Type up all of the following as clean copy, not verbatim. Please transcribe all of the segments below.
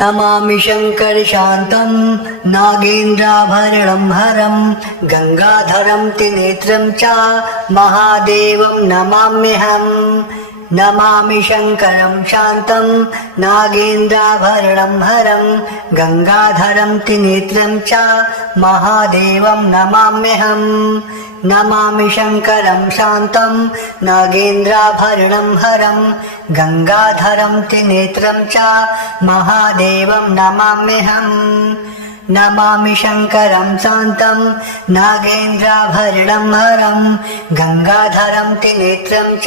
नमामि शङ्करशान्तं नागेन्द्राभरणं हरं गङ्गाधरं त्रिनेत्रं च महादेवं नमाम्यहम्। नमामि शङ्करं शान्तं नागेन्द्राभरणं हरं गङ्गाधरं त्रिनेत्रं च महादेवं नमाम्यहम्। नमामि शङ्करं शान्तं नागेन्द्राभरणं हरं गङ्गाधरं त्रिनेत्रं च महादेवं नमाम्यहम्। नमामि शङ्करं शान्तं नागेन्द्राभरणं हरं गङ्गाधरं त्रिनेत्रं च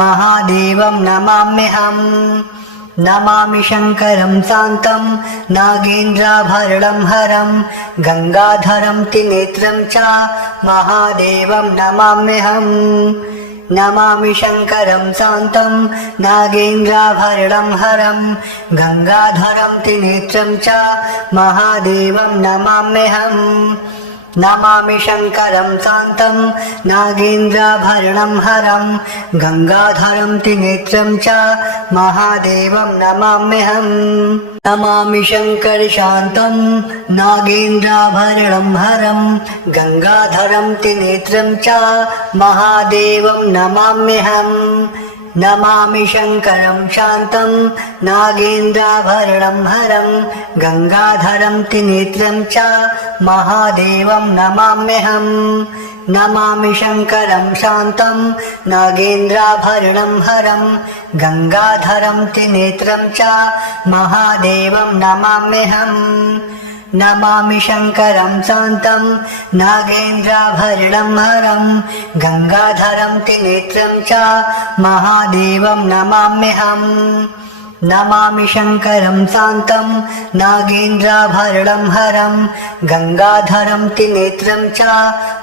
महादेवं नमाम्यहम्। नमामि शङ्करं शान्तं नागेन्द्राभरणं हरं गङ्गाधरं त्रिनेत्रं च महादेवं नमाम्यहम्। नमामि शङ्करं शान्तं नागेन्द्राभरणं हरं गङ्गाधरं त्रिनेत्रं च महादेवं नमाम्यहम्। नमामि शङ्करं शान्तं नागेन्द्राभरणं हरं गङ्गाधरं त्रिनेत्रं च महादेवं नमाम्यहम्। नमामि शङ्करशान्तं नागेन्द्राभरणं हरं गङ्गाधरं त्रिनेत्रं च महादेवं नमाम्यहम्। नमामि शङ्करं शान्तं नागेन्द्राभरणं हरं गङ्गाधरं त्रिनेत्रं च महादेवं नमाम्यहम्। नमामि शङ्करं शान्तं नागेन्द्राभरणं हरं गङ्गाधरं त्रिनेत्रं च महादेवं नमाम्यहम्। नमामि शङ्करं शान्तं नागेन्द्राभरणं हरं गङ्गाधरं त्रिनेत्रं च महादेवं नमाम्यहम्। नमामि शङ्करं शान्तं नागेन्द्राभरणं हरं गङ्गाधरं त्रिनेत्रं च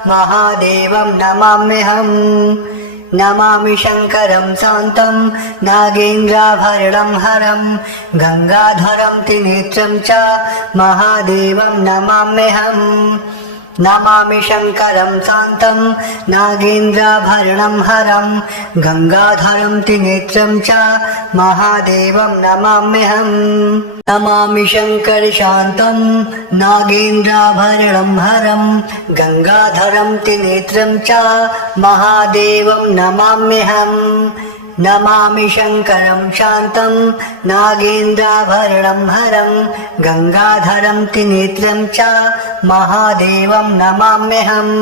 महादेवं नमाम्यहम्। नमामि शङ्करं शान्तं नागेन्द्राभरणं हरं गङ्गाधरं त्रिनेत्रं च महादेवं नमाम्यहम्। नमामि शङ्करं शान्तं नागेन्द्राभरणं हरं गङ्गाधरं त्रिनेत्रं च महादेवं नमाम्यहम्। नमामि शङ्करशान्तं नागेन्द्राभरणं हरं गङ्गाधरं त्रिनेत्रं च महादेवं नमाम्यहम्। नमामि शङ्करं शान्तं नागेन्द्राभरणं हरं गङ्गाधरं त्रिनेत्रं च महादेवं नमाम्यहम्।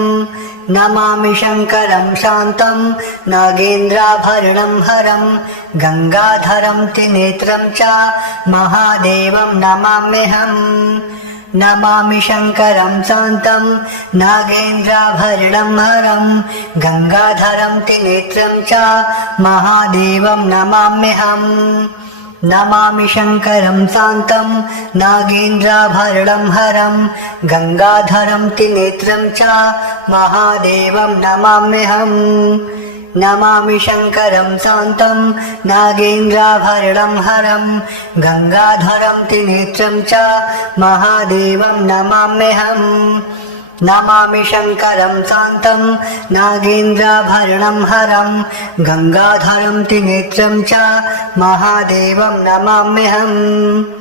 नमामि शङ्करं शान्तं नागेन्द्राभरणं हरं गङ्गाधरं त्रिनेत्रं च महादेवं नमाम्यहम्। नमामि शङ्करं शान्तं नागेन्द्राभरणं हरं गङ्गाधरं त्रिनेत्रं च महादेवं नमाम्यहम्। नमामि शङ्करं शान्तं नागेन्द्राभरणं हरं गङ्गाधरं त्रिनेत्रं च महादेवं नमाम्यहम्। नमामि शङ्करं शान्तं नागेन्द्राभरणं हरं गङ्गाधरं त्रिनेत्रं च महादेवं नमाम्यहम्। नमामि शङ्करं शान्तं नागेन्द्राभरणं हरं गङ्गाधरं त्रिनेत्रं च महादेवं नमाम्यहम्।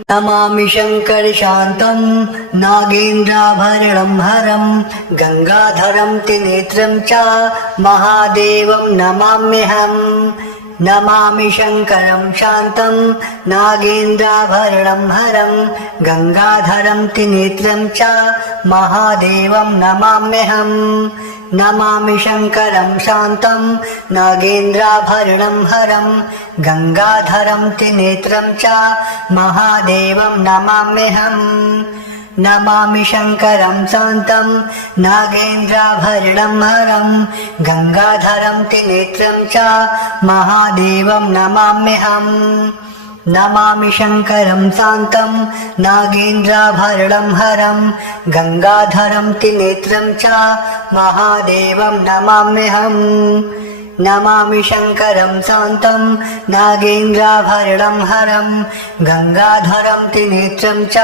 नमामि शङ्करशान्तं नागेन्द्राभरणं हरं गङ्गाधरं त्रिनेत्रं च महादेवं नमाम्यहम्। नमामि शङ्करं शान्तं नागेन्द्राभरणं हरं गङ्गाधरं त्रिनेत्रं च महादेवं नमाम्यहम्। नमामि शङ्करं शान्तं नागेन्द्राभरणं हरं गङ्गाधरं त्रिनेत्रं च महादेवं नमाम्यहम्। नमामि शङ्करं शान्तं नागेन्द्राभरणं हरं गङ्गाधरं त्रिनेत्रं च महादेवं नमाम्यहम्। नमामि शङ्करं शान्तं नागेन्द्राभरणं हरं गङ्गाधरं त्रिनेत्रं च महादेवं नमाम्यहम्। नमामि शङ्करं शान्तं नागेन्द्राभरणं हरं गङ्गाधरं त्रिनेत्रं च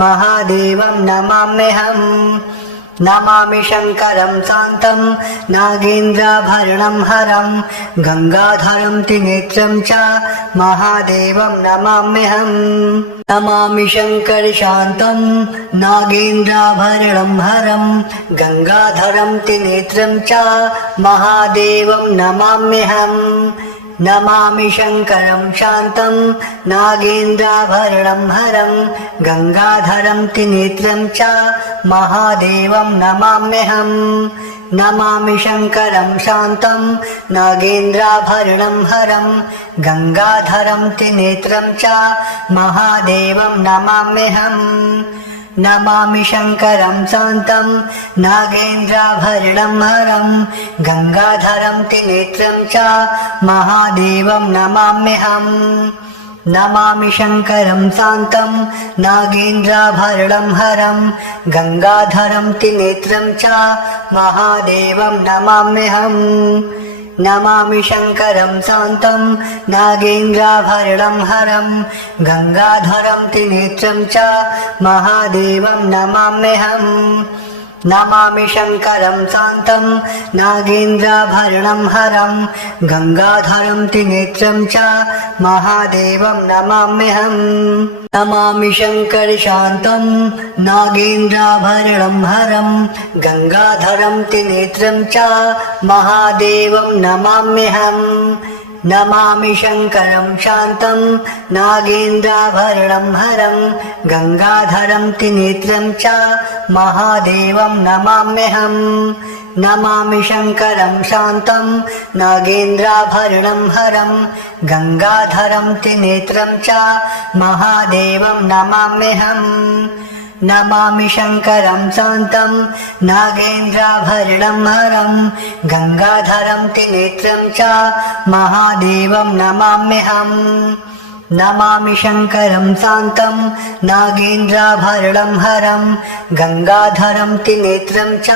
महादेवं नमाम्यहम्। नमामि शङ्करं शान्तं नागेन्द्राभरणं हरं गङ्गाधरं त्रिनेत्रं च महादेवं नमाम्यहम् नमामि शङ्करशान्तं नागेन्द्राभरणं हरं गङ्गाधरं त्रिनेत्रं च महादेवं नमाम्यहम् नमामि शङ्करं शान्तं नागेन्द्राभरणं हरं गङ्गाधरं त्रिनेत्रं च महादेवं नमाम्यहम् नमामि शङ्करं शान्तं नागेन्द्राभरणं हरं गङ्गाधरं त्रिनेत्रं च महादेवं नमाम्यहम् नमामि शङ्करं शान्तं नागेन्द्राभरणं हरं गङ्गाधरं त्रिनेत्रं च महादेवं नमाम्यहम् नमामि शङ्करं शान्तं नागेन्द्राभरणं हरं गङ्गाधरं त्रिनेत्रं च महादेवं नमाम्यहम् नमामि शङ्करं शान्तं नागेन्द्राभरणं हरं गङ्गाधरं त्रिनेत्रं च महादेवं नमाम्यहम् नमामि शङ्करं शान्तं नागेन्द्राभरणं हरं गङ्गाधरं त्रिनेत्रं च महादेवं नमाम्यहम् नमामि शङ्करशान्तं नागेन्द्राभरणं हरं गङ्गाधरं त्रिनेत्रं च महादेवं नमाम्यहम् नमामि शङ्करं शान्तं नागेन्द्राभरणं हरं गङ्गाधरं त्रिनेत्रं च महादेवं नमाम्यहम् नमामि शङ्करं शान्तं नागेन्द्राभरणं हरं गङ्गाधरं त्रिनेत्रं च महादेवं नमाम्यहम् नमामि शङ्करं शान्तं नागेन्द्राभरणं हरं गङ्गाधरं त्रिनेत्रं च महादेवं नमाम्यहम् नमामि शङ्करं शान्तं नागेन्द्राभरणं हरं गङ्गाधरं त्रिनेत्रं च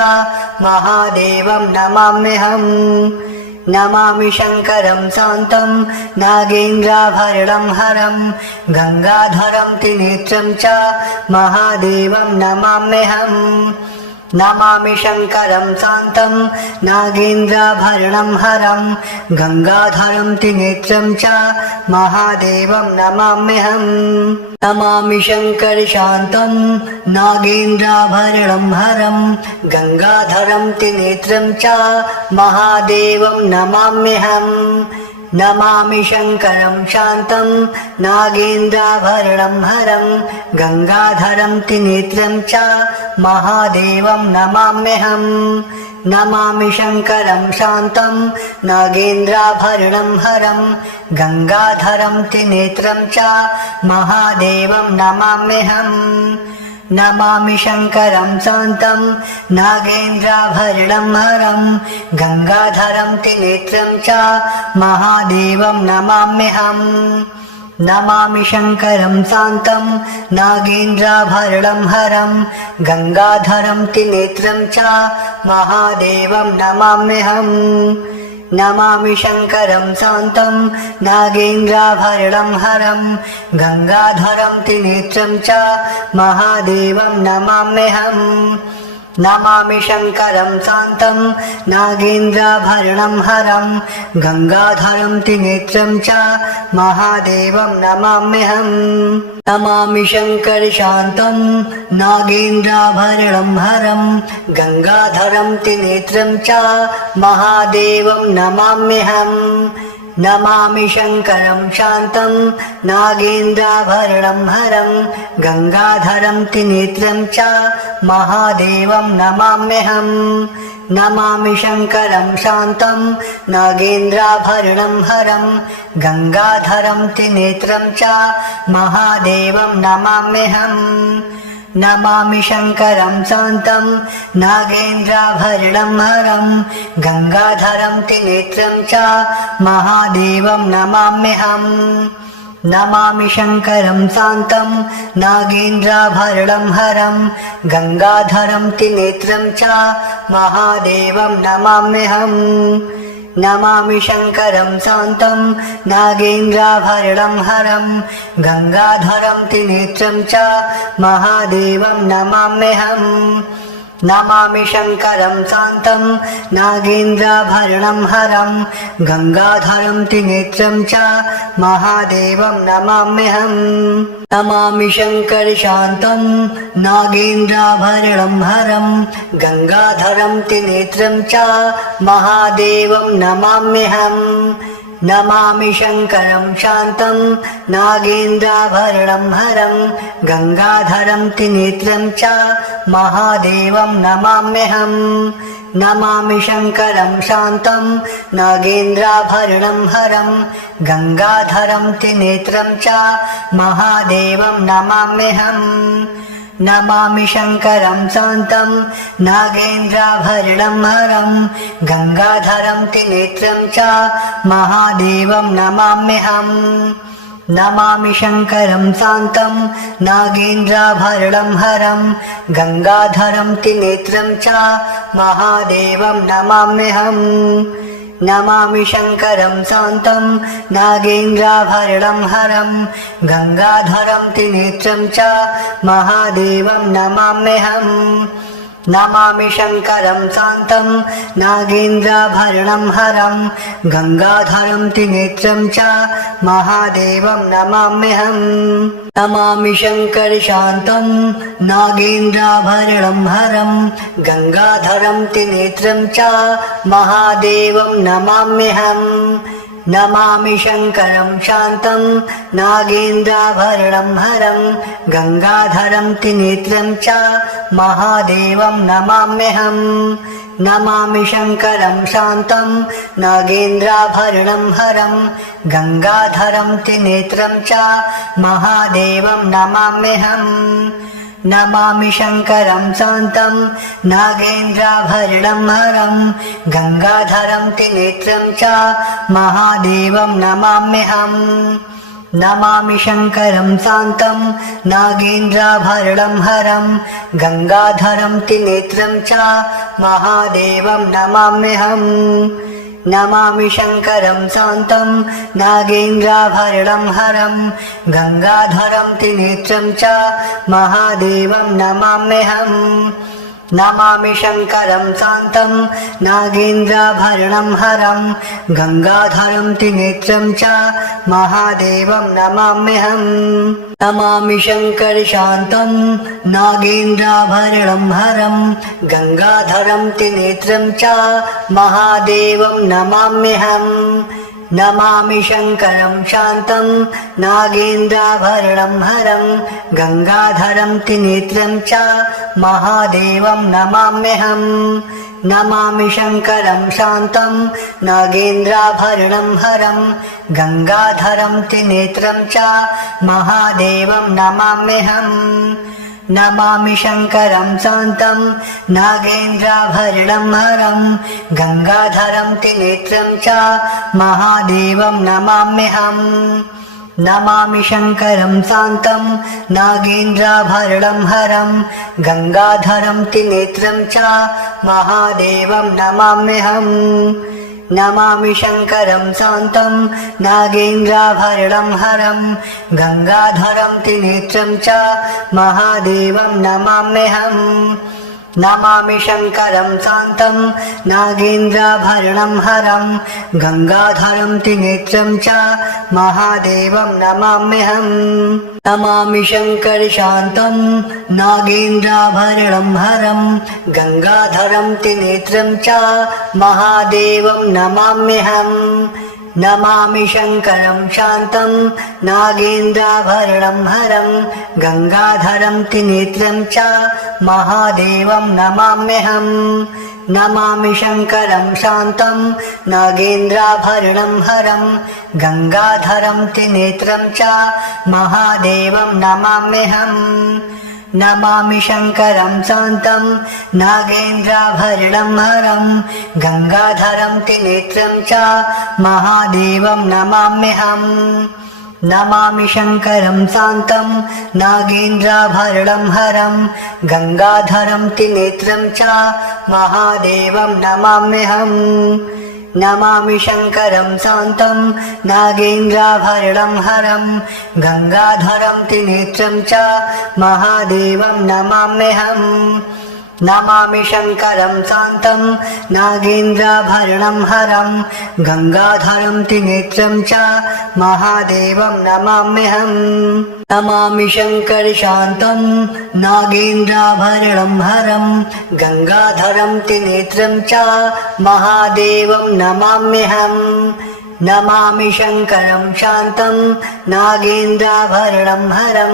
महादेवं नमाम्यहम् नमामि शङ्करं शान्तं नागेन्द्राभरणं हरं गङ्गाधरं त्रिनेत्रं च महादेवं नमाम्यहम् नमामि शङ्करं शान्तं नागेन्द्राभरणं हरं गङ्गाधरं त्रिनेत्रं च महादेवं नमाम्यहम् नमामि शङ्करशान्तं नागेन्द्राभरणं हरं गङ्गाधरं त्रिनेत्रं च महादेवं नमाम्यहम् नमामि शङ्करं शान्तं नागेन्द्राभरणं हरं गङ्गाधरं त्रिनेत्रं च महादेवं नमाम्यहम् नमामि शङ्करं शान्तं नागेन्द्राभरणं हरं गङ्गाधरं त्रिनेत्रं च महादेवं नमाम्यहम् नमामि शङ्करं शान्तं नागेन्द्राभरणं हरं गङ्गाधरं त्रिनेत्रं च महादेवं नमाम्यहम् नमामि शङ्करं शान्तं नागेन्द्राभरणं हरं गङ्गाधरं त्रिनेत्रं च महादेवं नमाम्यहम् नमामि शङ्करं शान्तं नागेन्द्राभरणं हरं गङ्गाधरं त्रिनेत्रं च महादेवं नमाम्यहम् नमामि शङ्करं शान्तं नागेन्द्राभरणं हरं गङ्गाधरं त्रिनेत्रं च महादेवं नमाम्यहम् नमामि शङ्करशान्तं नागेन्द्राभरणं हरं गङ्गाधरं त्रिनेत्रं च महादेवं नमाम्यहम् नमामि शङ्करं शान्तं नागेन्द्राभरणं हरं गङ्गाधरं त्रिनेत्रं च महादेवं नमाम्यहम् नमामि शङ्करं शान्तं नागेन्द्राभरणं हरं गङ्गाधरं त्रिनेत्रं च महादेवं नमाम्यहम् नमामि शङ्करं शान्तं नागेन्द्राभरणं हरं गङ्गाधरं त्रिनेत्रं च महादेवं नमाम्यहम् नमामि शङ्करं शान्तं नागेन्द्राभरणं हरं गङ्गाधरं त्रिनेत्रं च महादेवं नमाम्यहम् नमामि शङ्करं शान्तं नागेन्द्राभरणं हरं गङ्गाधरं त्रिनेत्रं च महादेवं नमाम्यहम् नमामि शङ्करं शान्तं नागेन्द्राभरणं हरं गङ्गाधरं त्रिनेत्रं च महादेवं नमाम्यहम् नमामि शङ्करशान्तं नागेन्द्राभरणं हरं गङ्गाधरं त्रिनेत्रं च महादेवं नमाम्यहम् नमामि शङ्करं शान्तं नागेन्द्राभरणं हरं गङ्गाधरं त्रिनेत्रं च महादेवं नमाम्यहम् नमामि शङ्करं शान्तं नागेन्द्राभरणं हरं गङ्गाधरं त्रिनेत्रं च महादेवं नमाम्यहम् नमामि शङ्करं शान्तं नागेन्द्राभरणं हरं गङ्गाधरं त्रिनेत्रं च महादेवं नमाम्यहम् नमामि शङ्करं शान्तं नागेन्द्राभरणं हरं गङ्गाधरं त्रिनेत्रं च महादेवं नमाम्यहम् नमामि शङ्करं शान्तं नागेन्द्राभरणं हरं गङ्गाधरं त्रिनेत्रं च महादेवं नमाम्यहम् नमामि शङ्करं शान्तं नागेन्द्राभरणं हरं गङ्गाधरं त्रिनेत्रं च महादेवं नमाम्यहम् नमामि शङ्करशान्तं नागेन्द्राभरणं हरं गङ्गाधरं त्रिनेत्रं च महादेवं नमाम्यहम् नमामि शङ्करं शान्तं नागेन्द्राभरणं हरं गङ्गाधरं त्रिनेत्रं च महादेवं नमाम्यहम् नमामि शङ्करं शान्तं नागेन्द्राभरणं हरं गङ्गाधरं त्रिनेत्रं च महादेवं नमाम्यहम् नमामि शङ्करं शान्तं नागेन्द्राभरणं हरं गङ्गाधरं त्रिनेत्रं च महादेवं नमाम्यहम् नमामि शङ्करं शान्तं नागेन्द्राभरणं हरं गङ्गाधरं त्रिनेत्रं च महादेवं नमाम्यहम् नमामि शङ्करं शान्तं नागेन्द्राभरणं हरं गङ्गाधरं त्रिनेत्रं च महादेवं नमाम्यहम् नमामि शङ्करं शान्तं नागेन्द्राभरणं हरं गङ्गाधरं त्रिनेत्रं च महादेवं नमाम्यहम् नमामि शङ्करशान्तं नागेन्द्राभरणं हरं गङ्गाधरं त्रिनेत्रं च महादेवं नमाम्यहम् नमामि शङ्करं शान्तं नागेन्द्राभरणं हरं गङ्गाधरं त्रिनेत्रं च महादेवं नमाम्यहम् नमामि शङ्करं शान्तं नागेन्द्राभरणं हरं गङ्गाधरं त्रिनेत्रं च महादेवं नमाम्यहम् नमामि शङ्करं शान्तं नागेन्द्राभरणं हरं गङ्गाधरं त्रिनेत्रं च महादेवं नमाम्यहम् नमामि शङ्करं शान्तं नागेन्द्राभरणं हरं गङ्गाधरं त्रिनेत्रं च महादेवं नमाम्यहम् नमामि शङ्करं शान्तं नागेन्द्राभरणं हरं गङ्गाधरं त्रिनेत्रं च महादेवं नमाम्यहम् नमामि शङ्करं शान्तं नागेन्द्राभरणं हरं गङ्गाधरं त्रिनेत्रं च महादेवं नमाम्यहम् नमामि शङ्करशान्तं नागेन्द्राभरणं हरं गङ्गाधरं त्रिनेत्रं च महादेवं नमाम्यहम् नमामि शङ्करं शान्तं नागेन्द्राभरणं हरं गङ्गाधरं त्रिनेत्रं च महादेवं नमाम्यहम् नमामि शङ्करं शान्तं नागेन्द्राभरणं हरं गङ्गाधरं त्रिनेत्रं च महादेवं नमाम्यहम् नमामि शङ्करं शान्तं नागेन्द्राभरणं हरं गङ्गाधरं त्रिनेत्रं च महादेवं नमाम्यहम् नमामि शङ्करं शान्तं नागेन्द्राभरणं हरं गङ्गाधरं त्रिनेत्रं च महादेवं नमाम्यहम् नमामि शङ्करं शान्तं नागेन्द्राभरणं हरं गङ्गाधरं त्रिनेत्रं च महादेवं नमाम्यहम् नमामि शङ्करं शान्तं नागेन्द्राभरणं हरं गङ्गाधरं त्रिनेत्रं च महादेवं नमाम्यहम् नमामि शङ्करशान्तं नागेन्द्राभरणं हरं गङ्गाधरं त्रिनेत्रं च महादेवं नमाम्यहम् नमामि शङ्करं शान्तं नागेन्द्राभरणं हरं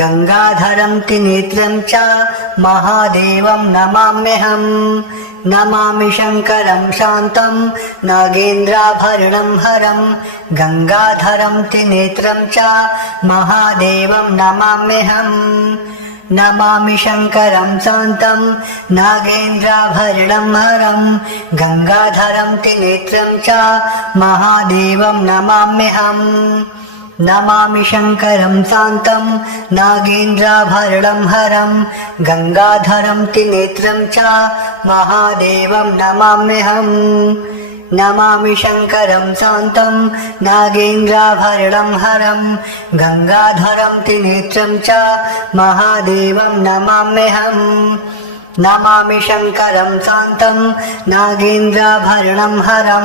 गङ्गाधरं त्रिनेत्रं च महादेवं नमाम्यहम् नमामि शङ्करं शान्तं नागेन्द्राभरणं हरं गङ्गाधरं त्रिनेत्रं च महादेवं नमाम्यहम् नमामि शङ्करं शान्तं नागेन्द्राभरणं हरं गङ्गाधरं त्रिनेत्रं च महादेवं नमाम्यहम् नमामि शङ्करं शान्तं नागेन्द्राभरणं हरं गङ्गाधरं त्रिनेत्रं च महादेवं नमाम्यहम् नमामि शङ्करं शान्तं नागेन्द्राभरणं हरं गङ्गाधरं त्रिनेत्रं च महादेवं नमाम्यहम् नमामि शङ्करं शान्तं नागेन्द्राभरणं हरं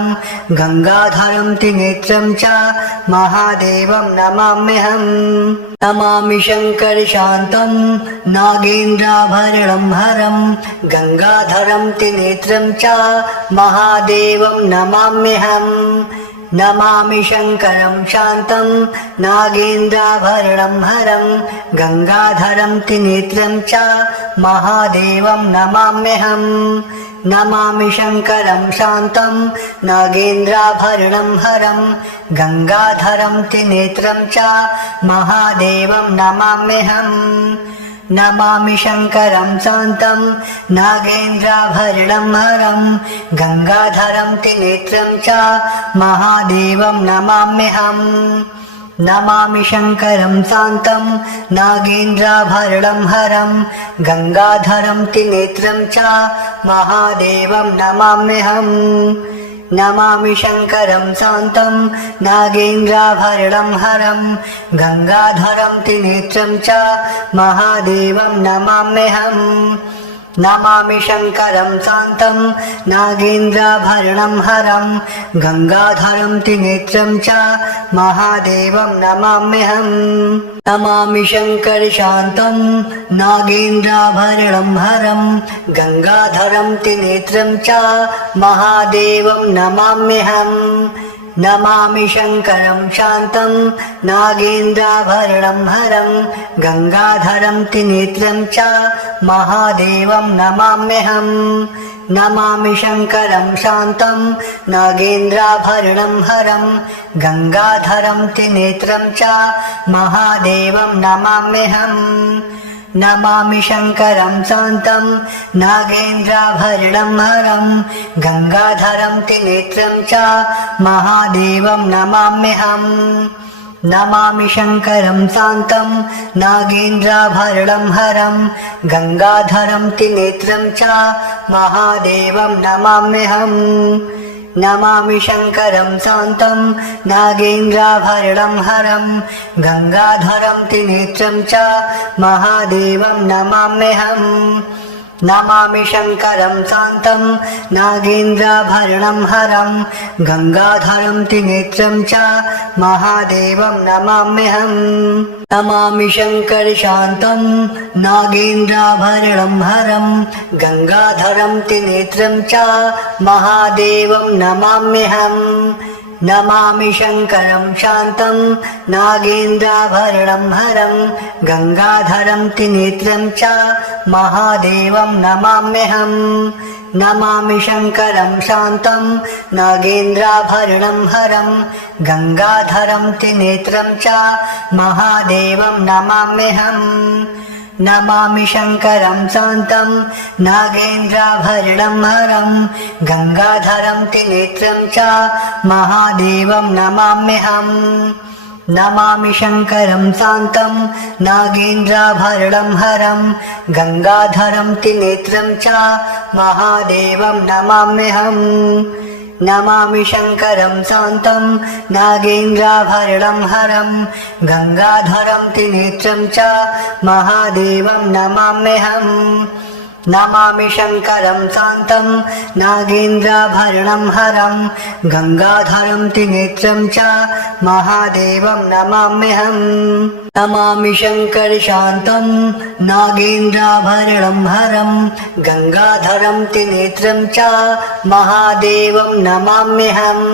गङ्गाधरं त्रिनेत्रं च महादेवं नमाम्यहम् नमामि शङ्करशान्तं नागेन्द्राभरणं हरं गङ्गाधरं त्रिनेत्रं च महादेवं नमाम्यहम् नमामि शङ्करं शान्तं नागेन्द्राभरणं हरं गङ्गाधरं त्रिनेत्रं च महादेवं नमाम्यहम् नमामि शङ्करं शान्तं नागेन्द्राभरणं हरं गङ्गाधरं त्रिनेत्रं च महादेवं नमाम्यहम् नमामि शङ्करं शान्तं नागेन्द्राभरणं हरं गङ्गाधरं त्रिनेत्रं च महादेवं नमाम्यहम् नमामि शङ्करं शान्तं नागेन्द्राभरणं हरं गङ्गाधरं त्रिनेत्रं च महादेवं नमाम्यहम् नमामि शङ्करं शान्तं नागेन्द्राभरणं हरं गङ्गाधरं त्रिनेत्रं च महादेवं नमाम्यहम् नमामि शङ्करं शान्तं नागेन्द्राभरणं हरं गङ्गाधरं त्रिनेत्रं च महादेवं नमाम्यहम् नमामि शङ्करशान्तं नागेन्द्राभरणं हरं गङ्गाधरं त्रिनेत्रं च महादेवं नमाम्यहम् नमामि शङ्करं शान्तं नागेन्द्राभरणं हरं गङ्गाधरं त्रिनेत्रं च महादेवं नमाम्यहम् नमामि शङ्करं शान्तं नागेन्द्राभरणं हरं गङ्गाधरं त्रिनेत्रं च महादेवं नमाम्यहम् नमामि शङ्करं शान्तं नागेन्द्राभरणं हरं गङ्गाधरं त्रिनेत्रं च महादेवं नमाम्यहम् नमामि शङ्करं शान्तं नागेन्द्राभरणं हरं गङ्गाधरं त्रिनेत्रं च महादेवं नमाम्यहम् नमामि शङ्करं शान्तं नागेन्द्राभरणं हरं गङ्गाधरं त्रिनेत्रं च महादेवं नमाम्यहम् नमामि शङ्करं शान्तं नागेन्द्राभरणं हरं गङ्गाधरं त्रिनेत्रं च महादेवं नमाम्यहम् नमामि शङ्करशान्तं नागेन्द्राभरणं हरं गङ्गाधरं त्रिनेत्रं च महादेवं नमाम्यहम् नमामि शङ्करं शान्तं नागेन्द्राभरणं हरं गङ्गाधरं त्रिनेत्रं च महादेवं नमाम्यहम् नमामि शङ्करं शान्तं नागेन्द्राभरणं हरं गङ्गाधरं त्रिनेत्रं च महादेवं नमाम्यहम् नमामि शङ्करं शान्तं नागेन्द्राभरणं हरं गङ्गाधरं त्रिनेत्रं च महादेवं नमाम्यहम् नमामि शङ्करं शान्तं नागेन्द्राभरणं हरं गङ्गाधरं त्रिनेत्रं च महादेवं नमाम्यहम् नमामि शङ्करं शान्तं नागेन्द्राभरणं हरं गङ्गाधरं त्रिनेत्रं च महादेवं नमाम्यहम् नमामि शङ्करं शान्तं नागेन्द्राभरणं हरं गङ्गाधरं त्रिनेत्रं च महादेवं नमाम्यहम् नमामि शङ्करशान्तं नागेन्द्राभरणं हरं गङ्गाधरं त्रिनेत्रं च महादेवं नमाम्यहम्